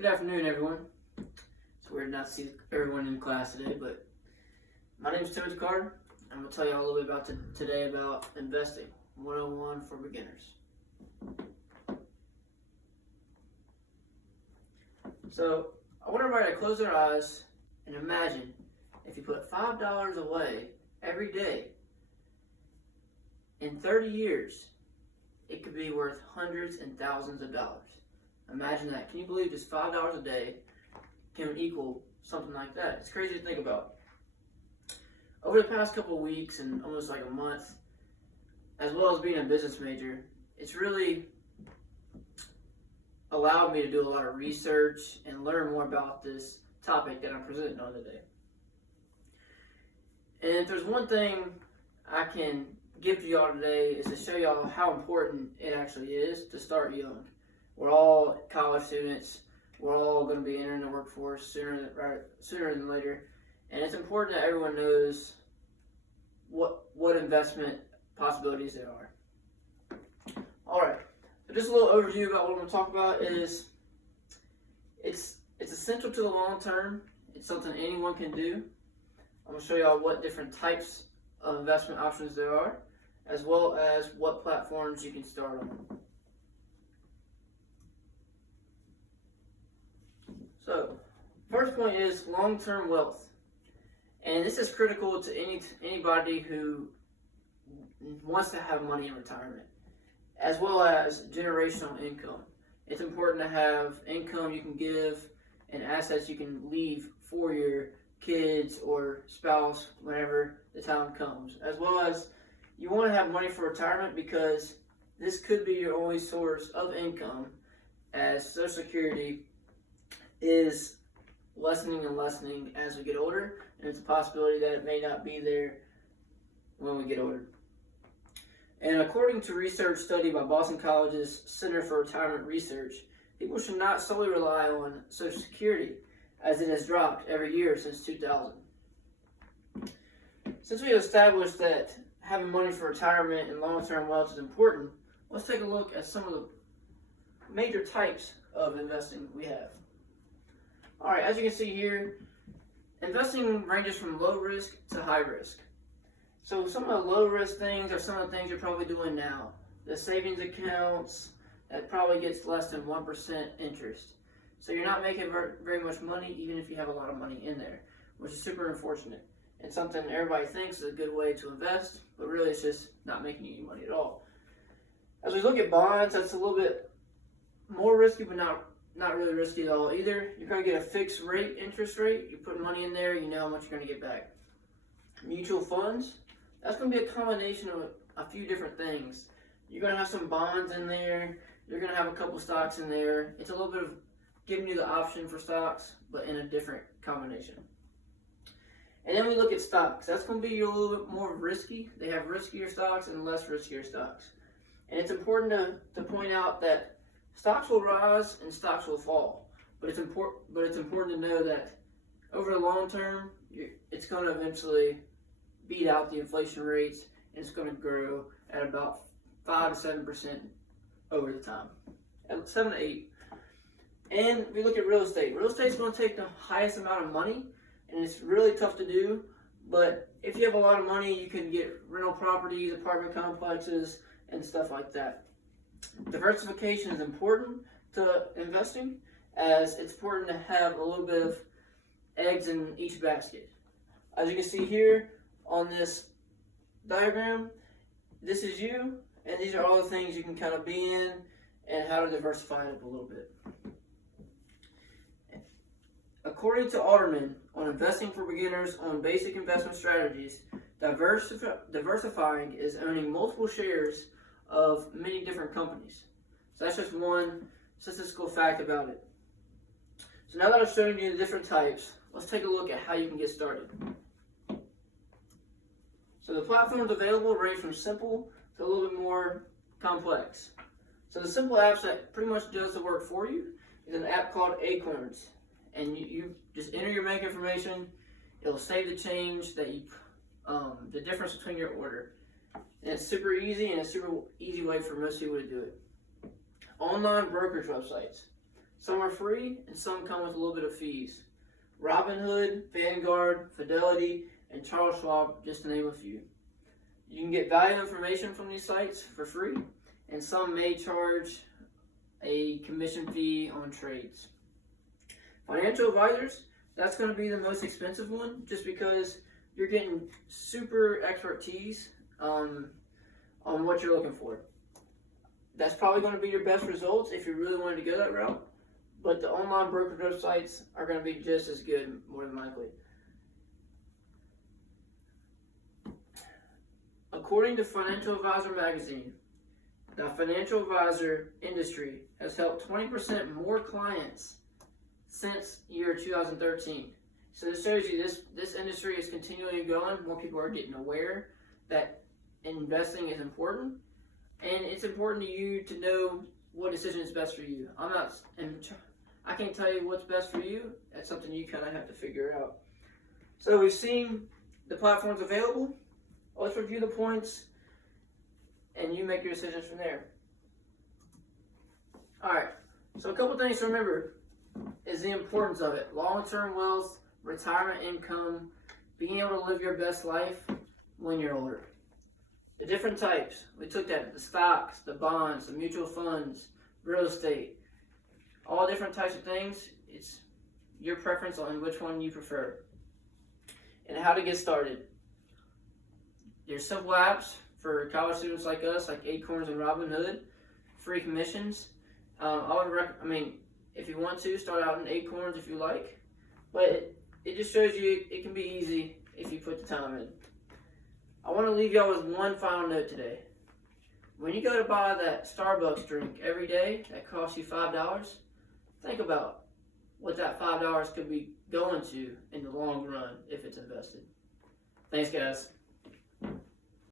Good afternoon, everyone. It's weird not to see everyone in class today, but my name is Timothy Carter. I'm going to tell you all a little bit about today about investing 101 for beginners. So I want everybody to close their eyes and imagine if you put $5 away every day, in 30 years, it could be worth hundreds and thousands of dollars. Imagine that. Can you believe just $5 a day can equal something like that? It's crazy to think about. Over the past couple of weeks and almost like a month, as well as being a business major, it's really allowed me to do a lot of research and learn more about this topic that I'm presenting on today. And if there's one thing I can give to y'all today is to show y'all how important it actually is to start young. We're all college students. We're all going to be entering the workforce sooner than later. And it's important that everyone knows what investment possibilities there are. All right. So just a little overview about what I'm going to talk about is it's essential to the long term. It's something anyone can do. I'm going to show y'all what different types of investment options there are, as well as what platforms you can start on. So, first point is long-term wealth. And this is critical to anybody who wants to have money in retirement, as well as generational income. It's important to have income you can give and assets you can leave for your kids or spouse whenever the time comes, as well as you want to have money for retirement because this could be your only source of income, as Social Security is lessening and lessening as we get older, and it's a possibility that it may not be there when we get older. And according to research study by Boston College's Center for Retirement Research, people should not solely rely on Social Security, as it has dropped every year since 2000. Since we have established that having money for retirement and long-term wealth is important, let's take a look at some of the major types of investing we have. All right, as you can see here, investing ranges from low risk to high risk. So some of the low risk things are some of the things you're probably doing now. The savings accounts, that probably gets less than 1% interest. So you're not making very much money even if you have a lot of money in there, which is super unfortunate. It's something everybody thinks is a good way to invest, but really it's just not making any money at all. As we look at bonds, that's a little bit more risky, but not really risky at all either. You're going to get a fixed rate, interest rate. You put money in there, you know how much you're going to get back. Mutual funds, that's going to be a combination of a few different things. You're going to have some bonds in there. You're going to have a couple stocks in there. It's a little bit of giving you the option for stocks, but in a different combination. And then we look at stocks. That's going to be a little bit more risky. They have riskier stocks and less riskier stocks. And it's important to point out that stocks will rise and stocks will fall. But it's important to know that over the long term, it's going to eventually beat out the inflation rates, and it's going to grow at about 5 to 7% over the time, at 7 to 8. And we look at real estate. Real estate is going to take the highest amount of money, and it's really tough to do. But if you have a lot of money, you can get rental properties, apartment complexes, and stuff like that. Diversification is important to investing, as it's important to have a little bit of eggs in each basket. As you can see here on this diagram, this is you, and these are all the things you can kind of be in and how to diversify it up a little bit. According to Alderman on Investing for Beginners on Basic Investment Strategies, diversifying is owning multiple shares of many different companies. So that's just one statistical fact about it. So now that I've shown you the different types, let's take a look at how you can get started. So the platforms available range from simple to a little bit more complex. So the simple apps that pretty much does the work for you is an app called Acorns. And you just enter your bank information, it'll save the change that you, the difference between your order. And it's super easy, and it's a super easy way for most people to do it. Online brokerage websites. Some are free, and some come with a little bit of fees. Robinhood, Vanguard, Fidelity, and Charles Schwab, just to name a few. You can get valuable information from these sites for free, and some may charge a commission fee on trades. Financial advisors, that's going to be the most expensive one, just because you're getting super expertise on what you're looking for. That's probably going to be your best results if you really wanted to go that route, but the online brokerage websites are going to be just as good, more than likely. According to Financial Advisor magazine, the financial advisor industry has helped 20% more clients since year 2013. So this shows you this industry is continually growing. More people are getting aware that investing is important, and it's important to you to know what decision is best for you. I can't tell you what's best for you. That's something you kind of have to figure out. So we've seen the platforms available. Let's review the points, and you make your decisions from there. All right. So a couple things to remember is the importance of it. Long-term wealth, retirement income, being able to live your best life when you're older. The different types. We took that, the stocks, the bonds, the mutual funds, real estate, all different types of things. It's your preference on which one you prefer. And how to get started. There's simple apps for college students like us, like Acorns and Robinhood, free commissions. If you want to, start out in Acorns if you like, but it just shows you it can be easy if you put the time in. I want to leave y'all with one final note today. When you go to buy that Starbucks drink every day that costs you $5, think about what that $5 could be going to in the long run if it's invested. Thanks, guys.